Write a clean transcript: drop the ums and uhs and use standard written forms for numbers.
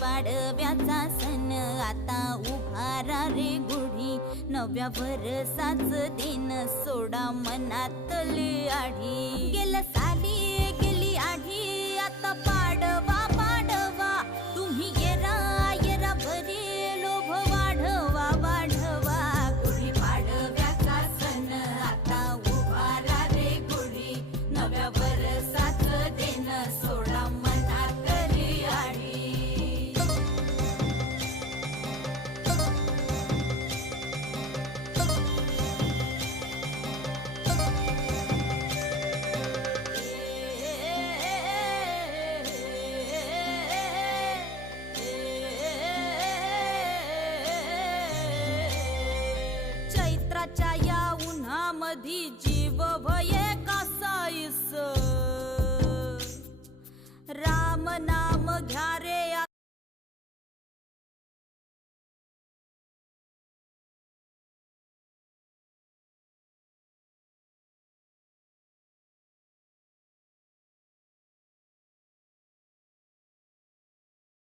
पाडव्याचा सण आता उभारा रे गुढी, नव्या वर्षाच दिन सोडा मनातली आढी. गेल्या साली गेली आढी, आता पाडवा पाडवा, तुम्ही येरा येरा भरी लोभ वाढवा वाढवा. गुढी पाडव्याचा सण आता उभारा रे गुढी, नव्या वर्षाच दिन सोडा मनातली आढी. चैत्राच्या या उन्हामधी जीव भये कासाईस, राम नाम घ्या